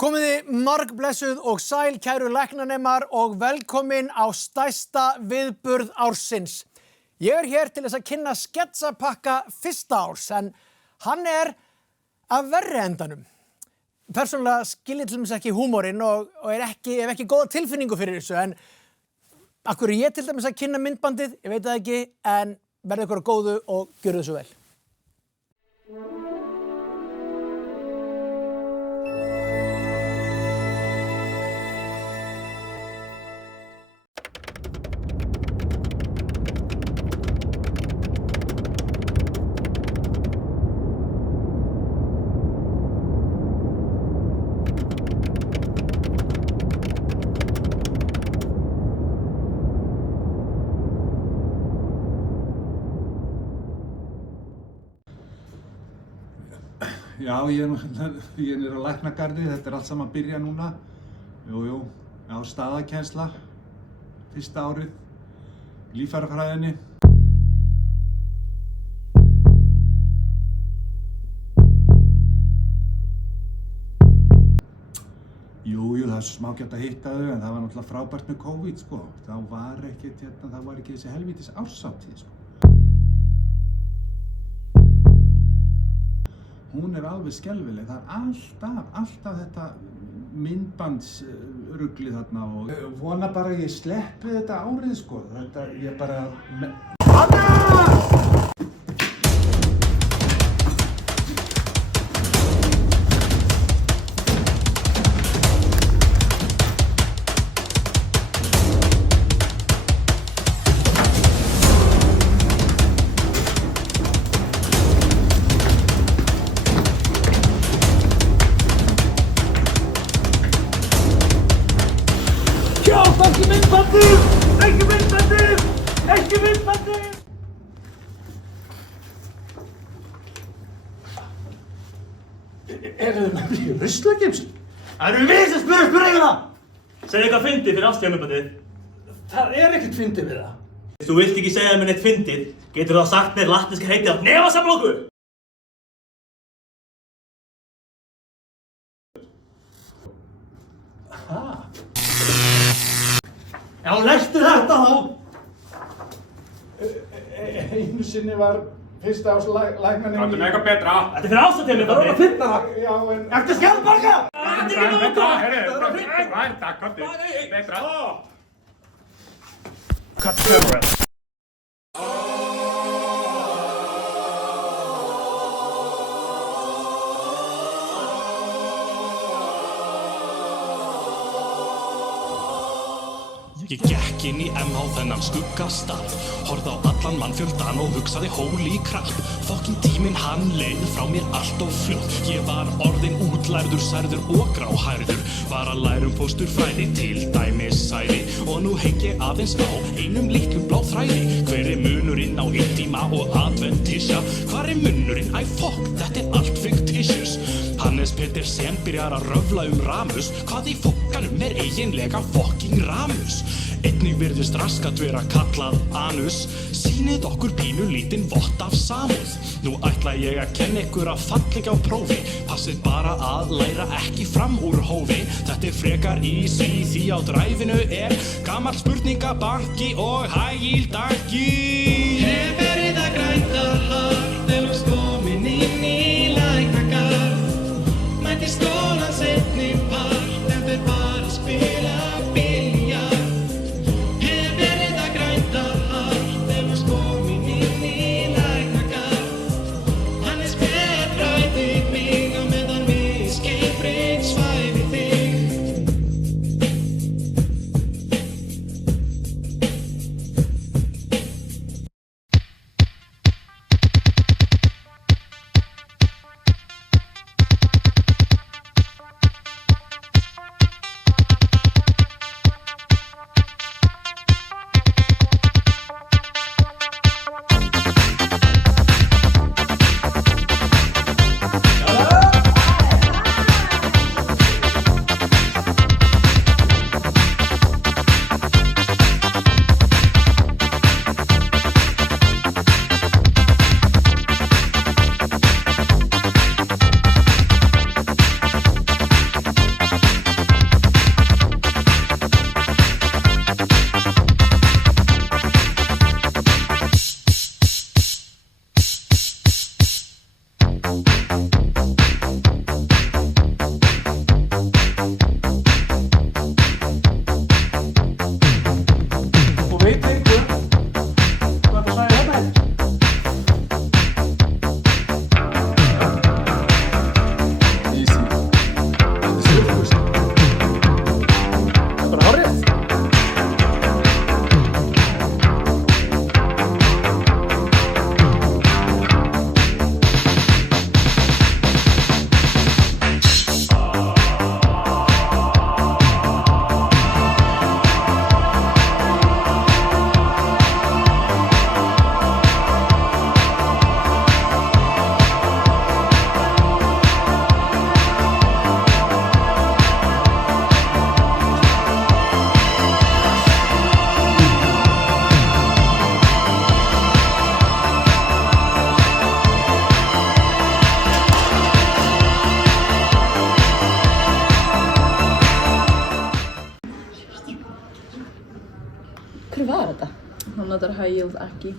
Komiði margblessuð og sæl kæru læknanemar og velkomin á stærsta viðburð ársins. Ég hér til þess að kynna sketsapakka fyrsta árs en hann af verri endanum. Persónulega skil ég til dæmis ekki húmorinn og hef ekki góða tilfinningu fyrir þessu en af hverju ég til dæmis að kynna myndbandið, ég veit það ekki en verði ykkur á góðu og gjörðu svo vel. Já, ég er á læknagarði, þetta allt saman að byrja núna. Já, staðakennsla, fyrsta árið, líffærafræðinni. Jú, það er svo smágætt að hitta þau, en það var náttúrulega frábært með COVID, sko. Það var ekki þessi helvítis árshátíð, sko. Hún alveg skelfileg, það alltaf þetta myndbandsruglið þarna og vona bara að ég sleppi þetta árið, sko. Ég bara... Ekki myndbandið! Eru þið með í ruslageymslu? Það eru við sem spyrir það! Segðu eitthvað fyndið fyrir ástíðamöndbandið. Það ekkert fyndið við það. Ef þú vilt ekki segja mér neitt fyndið, getur þá sagt mér latneska heitið á nefasamloku! Já, lestu þetta þá! Einu sinni var fyrsta árs læknaneminn... Þetta með eitthvað betra. Þetta fyrir ástíðamöndbandið! að finna það! Já, en... Eftir skjaldborga! Þetta er ekki nóg! Betra. Cut camera. Ég gekk inn í MH þennan skuggastað, horfði á allan mannfjöldan og hugsaði holy crap. Fucking tíminn hann leið frá mér allt of fljótt. Ég var orðinn útlærður, særður og gráhærður. Var að læra fósturfræði, til dæmis sæði. Og nú heng ég aðeins á einum litlum bláþræði. Hver munurinn á intima og adventisja? Hvar munurinn? Æ fuck, þetta allt fictitious. Hannes Petersen byrjar að röfla Ramus. Hvað í fokkanum eiginlega fucking Ramus? Einnig virðist raskat vera kallað anus. Sýnið okkur pínu lítinn vott af samúð. Nú ætla ég að kenna ykkur að falla á prófi. Passið bara að læra ekki fram úr hófi. Þetta frekar easy því á dræfinu gamall spurningabanki og hægildanki. Hef verið að grænda hart ef loks komin inn í læknagarð. Mætti skólan seinni part en fer bara að spila biljard. Hef verið að grænda hart ef loks komin inn í læknagarð. Hannes betræði mig á meðan við Cambridge svæfi þig. notar high yield ekki.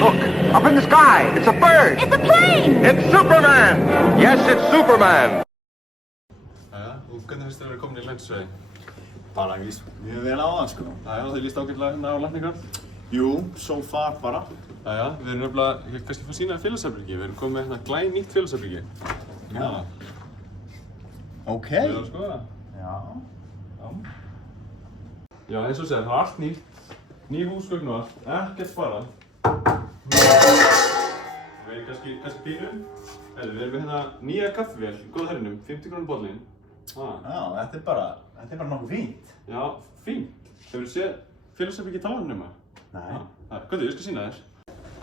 Look, up in the sky, it's a bird! It's a plane! It's Superman! Yes, it's Superman! Jæja, og hvernig finnst þér að vera komin í lendsvegi? Bara líst mjög vel á það, sko. Jæja, þið líst ágætlega hérna á lækningar? Jú, so far bara. Jæja, við erum nefnilega, ég kannski fá sína félagsherbergi. Við erum komið með hérna glænýtt félagsherbergi. Já. Ok. Við erum að skoða það? Já. Já, eins og segir, það er allt nýtt. Ný húsgögn og allt, ekkert sparað. Við erum kannski pínu. Við erum með hérna nýja kaffivél í góða herrinum, 50 kr. bollin. Já, þetta er bara nokkuð fínt. Já, fínt. Hefur þið séð félagsherbergi í Talvannum? Nei. Guði, ég skal sýna þér.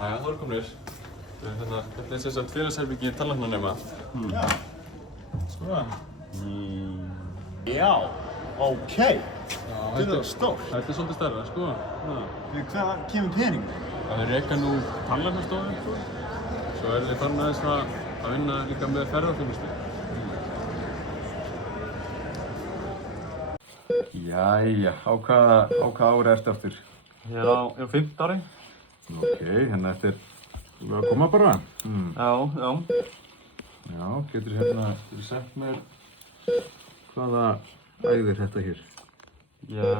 Jæja, þá erum komnir. Þetta er sem sagt félagsherbergi í Talvannum. Já. Skoða. Já, ok. Þetta er stórt. Þetta er svolítið stærra, sko. Hvað kemur peningur? Það er reka nú tannlæknastofu, sko. Svo er þið farin aðeins að vinna líka með ferðarþjónustu. Jæja, á hvaða ári ertu aftur? Ég er á 5. ári. Ok, hérna þetta er að koma bara. Já. Já, getur sagt mér hvaða æðir þetta hér? Já,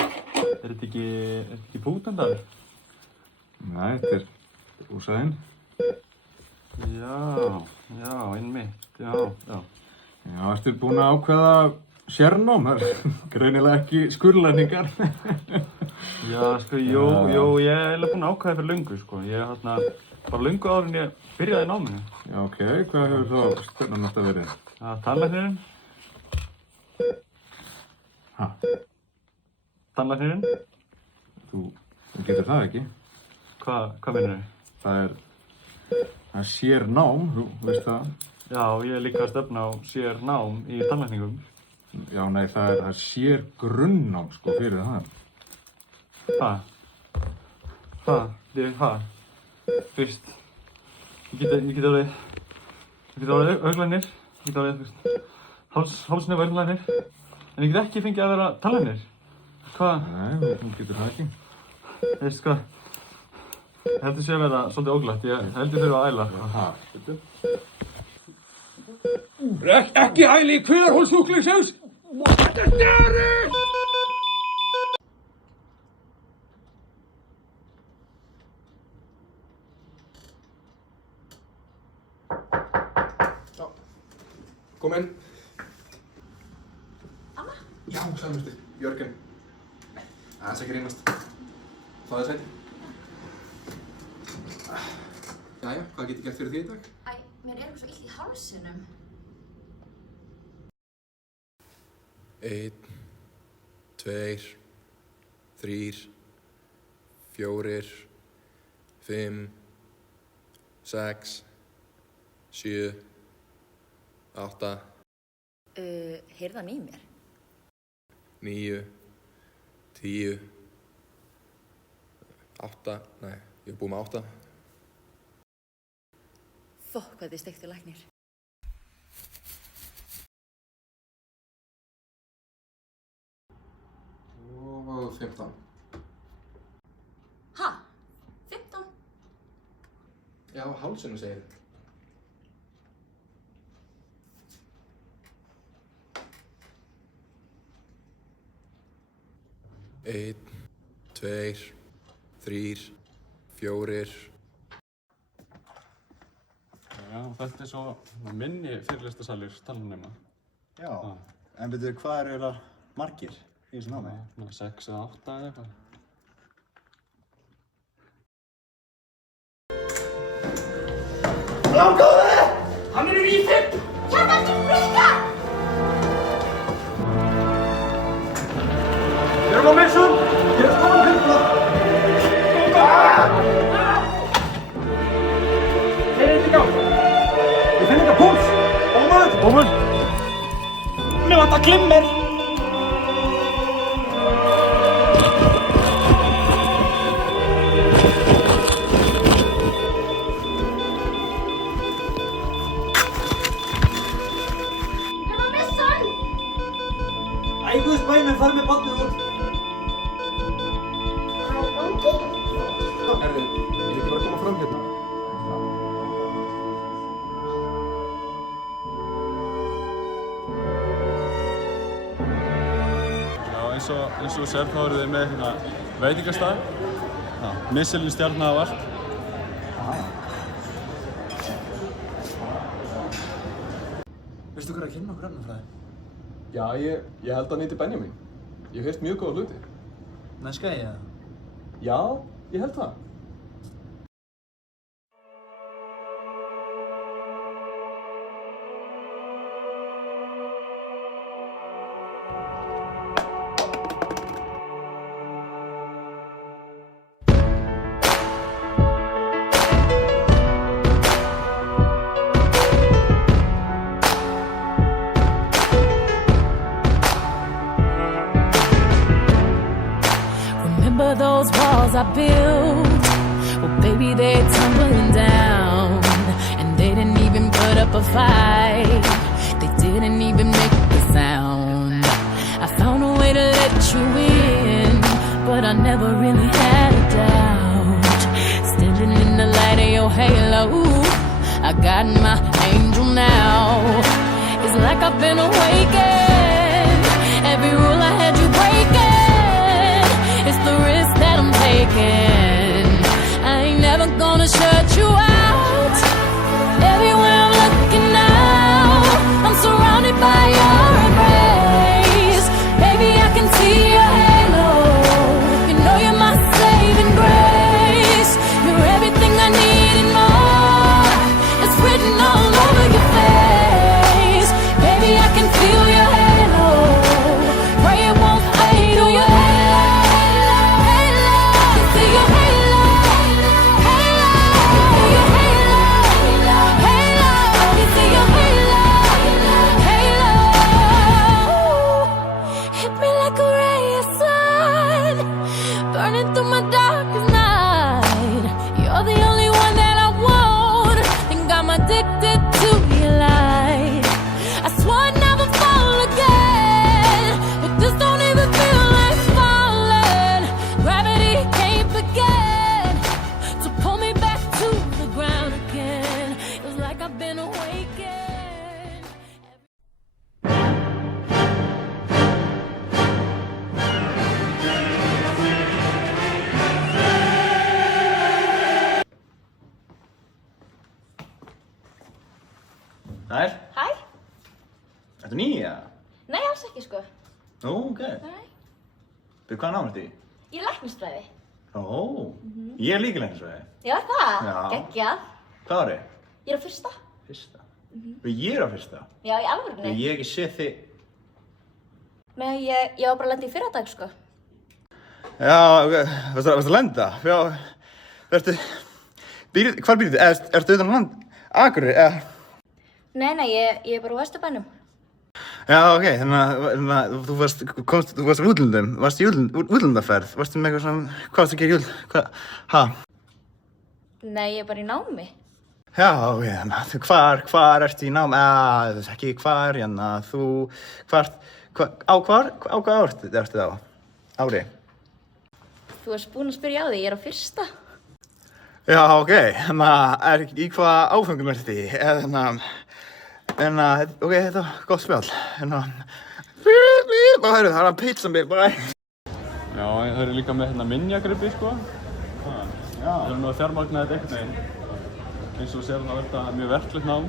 er þetta ekki Pútendal? Nei, þetta er Úsæðin. Já, einmitt, já. Já, ertu búin að ákveða sérnám? Það er greinilega ekki skurðlækningar. Já, sko, jú, ég er eiginlega búinn að ákveða fyrir löngu, sko. Ég bara löngu áður en ég byrjaði í náminu. Já, ok, hvað hefur þá stefnanast að verið? Tannlæknirinn. Ha? Tannlæknirinn. Þú getur það ekki. Hvað meinarðu? Það er sérnám, þú veist það. Já, ég er líka að stefna á sérnám í tannlækningum. Já, nei, það er sérgrunnnám, sko, fyrir það. Fyrst, ég get orðið auglæknir, ég get orðið hálsnef auglæknir, en ég get ekki fengið að vera tannlæknir. Hvað? Nei, þú getur það ekki. Veist hvað, ég heldur sé að vera svolítið óglætt, ég heldur þurfa að æla. Ha, veitu? Ekki æli í kviðarhólsjúklingsins! Þetta er stjárið! Kom inn. Anna? Já, sælustu. Jörgen. Aðeins ekki reynast. Fáðu sæti. Jæja, hvað get ég gert fyrir því í dag? Mér er eitthvað svo illt í hálsinum. 1, 2, 3, 4, 5, 6, 7, 8. Heyrðan í mér? 9, 10, 8, nei, ég er búinn með 8. Fokk, hvað þið steiktu læknir. Og 15. Ha? 15? Já, hálsinu segir. Einn, 2, 3, 4. Já, þetta er svo minni fyrirlestrasalir tannlæknanema. Já, en veitu hvað eru það margir í þessu námi? 6 eða 8 eða eitthvað. Langóði! Hann er í víti! Kjartan til fríka! Erum á messum! Ég er skoðan pimpla! Þeir eru í gang! Ég finn eitthvað púls! Ómur! Mér vantar glimmer! Æguðs bænum, far með barnið út. eins og þú sér þá eru þið með hérna veitingastað. Michelin stjarna af allt. Veistu hvað að kynna okkur efnafræði? Já, ég held að hann heiti Benjamin. Ég hef heyrt mjög góða hluti. Næska ég eða? Já, ég held það. Remember those walls I built? Well, baby, they're tumbling down. And they didn't even put up a fight. They didn't even make a sound. I found a way to let you in, but I never really had a doubt. Standing in the light of your halo, I got my angel now. It's like I've been awakened. Every rule I had you breaking. It's the risk that I'm taking. I ain't never gonna shut you out. Everywhere I'm looking now, I'm surrounded by your embrace. Baby, I can see your halo. You know you're my saving grace. You're everything I need and more. It's written all over your face. Baby, I can feel your halo. Pray it won't fade. Oh, your halo, halo, halo. See your halo, halo, your halo, halo. You see your halo, halo. Hit me like a ray of sun, burning through my darkest night. You're the only one that I want. Think I'm addicted to your light. I swore I'd never fall again, but this don't even feel like falling. Gravity can't begin to pull me back to the ground again. It's like I've been awakened. Þær? Hæ? Ertu nýja? Nei, alls ekki sko. Nú, ok. Nei. Byrju, hvað námið þið? Ég er læknisfræði. Ég er líka læknisfræði. Já, það? Já. Geggjað. Hvað árið? Ég er á fyrsta. Fyrsta? Og ég er á fyrsta? Já, í alvörunni. Ég hef ekki séð þig. Nei, ég var bara að lenda í fyrradag sko. Já, ok. Varstu að lenda? Já. Hvar býrðu? Ertu utan á land? Akureyri, eða? Nei, ég er bara á Vesturbænum. Já, ok. Þannig að þú varst í útlöndum. Varst í útlöndaferð. Varstu með eitthvað svona... Hvað varstu að gera í útlöndum? Hæ? Nei, ég er bara í námi. Já, ok. Þannig að hvar ertu í námi? Þú veist ekki hvar, þú... Á hvað ártu þá? Ári? Þú varst búinn að spyrja á því, ég er á fyrsta. Já, ok. Þannig að í hvað áfengum ertu í? Ok, þetta var gott spjall. Það er að pizza mig, bæ. Já, það eru líka með hérna minjagrippi, sko. Já. Við erum nú að fjármagna þetta einhvern veginn. Eins og þú sér þá er þetta mjög verklegt nám.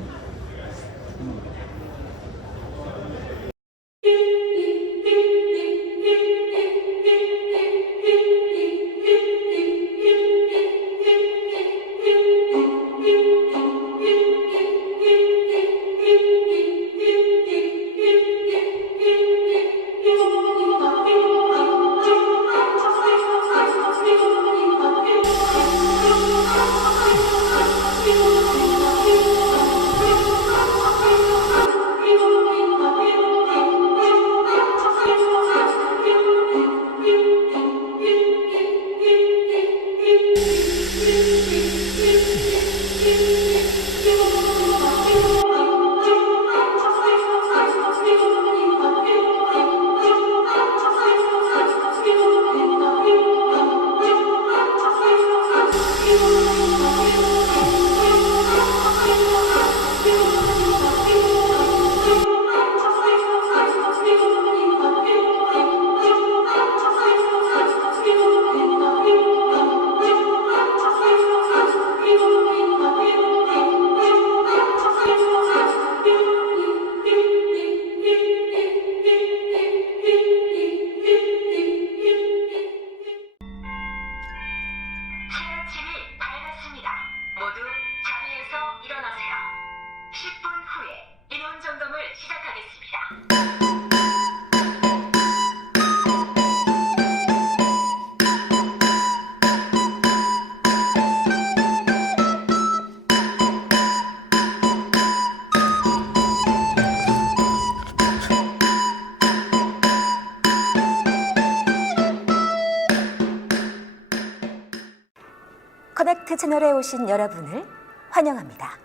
채널에 오신 여러분을 환영합니다.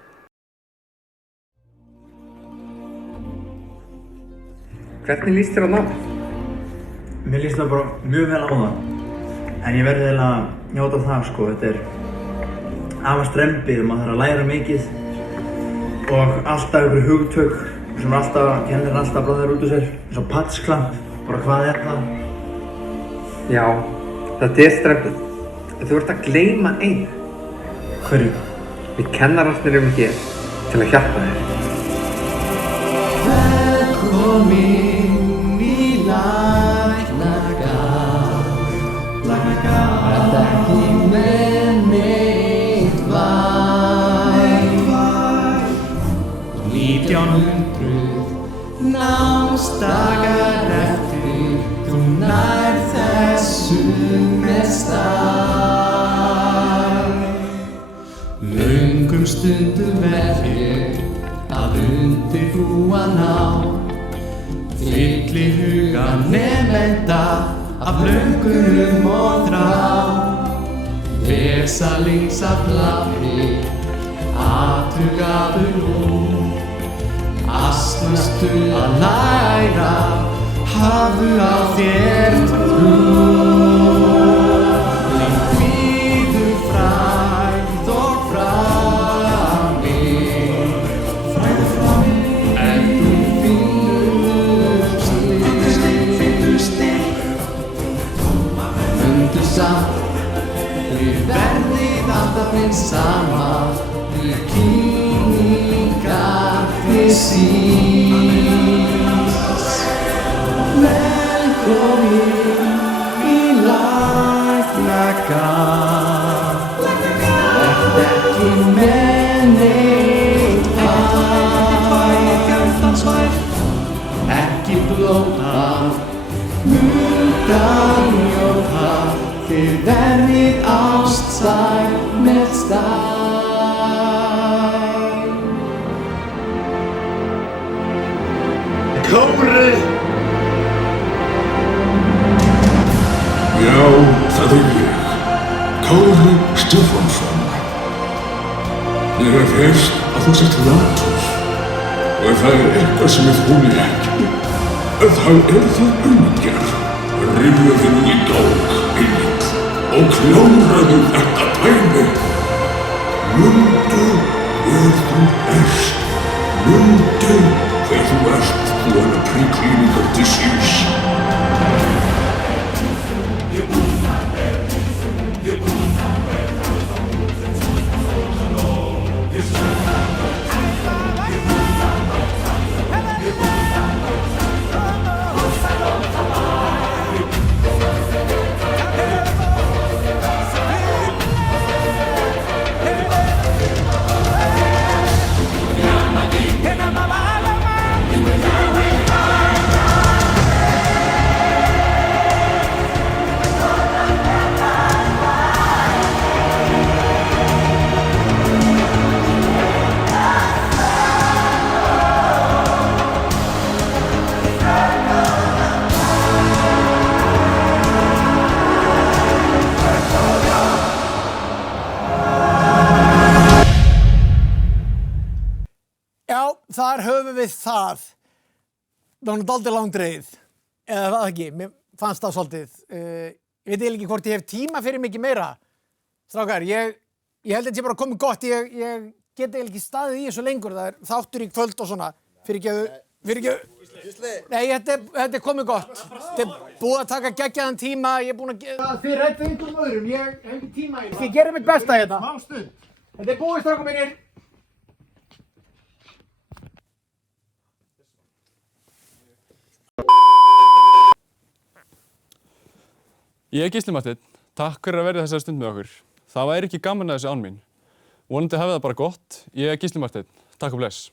Hvernig líst þér á námið? Mér líst það bara mjög vel á það. En ég verði eiginlega að njóta það sko. Þetta er afar strembið og maður þarf að læra mikið. Og alltaf ykkur hugtök sem kennir alltaf bláðir út úr sér. Eins og patsklamp, bara hvað er það? Já, þetta er strembið. En þú ert að gleyma einu. Hverju? Við kennararnir erum hér til að hjálpa þér. Velkomin í Læknagarð. Verð ekki með neitt væl. 1900 námsdagar eftir, þú nærð þessu með stæl. Löngum stundum verð ég að undirbúa nám. Fylli huga nemenda af löngunum og þrá. Vesalings af blaði, athugaðu nú. Asnastu að læra, hafðu á þér trú. Þín bíður frægð og frami. En þú finnur stig. Mundu samt, þið verðið alltaf eins sama. Í kynningar þið síst. Velkomin í Læknagarð. Verð ekki með neitt væl. Ekki blóta, mundu njóta. Þið verðið ástsæl með stæl. Kári! Já, það er ég. Kári Stefánsson. Ég hef heyrt að þú sért latur. Og ef það er eitthvað sem ég þoli ekki, þá er það umgjör. Rifjaðu nú í gang, Egill, og kláraðu þetta dæmi. Mundu hver þú ert. Mundu hver þú ert. Þú er að preclinical disease. Þar höfum við það. Það var dálítið langdregið. Eða það ekki, mér fannst það svolítið. Ég veit ekki hvort ég hef tíma fyrir mikið meira. Strákar, ég held að þetta sé bara komið gott. Ég get ekki staðið í þessu lengur. Það er þáttur í kvöld og svona. Fyrirgefðu. Nei, þetta er komið gott. Þetta er búið að taka geggjaðan tíma. Ég er búin að... Þið ræddu einhverjum öðrum. Ég hef ekki tíma í það. Ég gerir mitt besta hérna. Smá stund. Þetta er búið, strákar mínir. Ég er Gísli Marteinn. Takk fyrir að vera þessari stund með okkur. Það væri ekki gaman að þessu án mín. Vonandi hafið það bara gott. Ég er Gísli Marteinn. Takk og bless.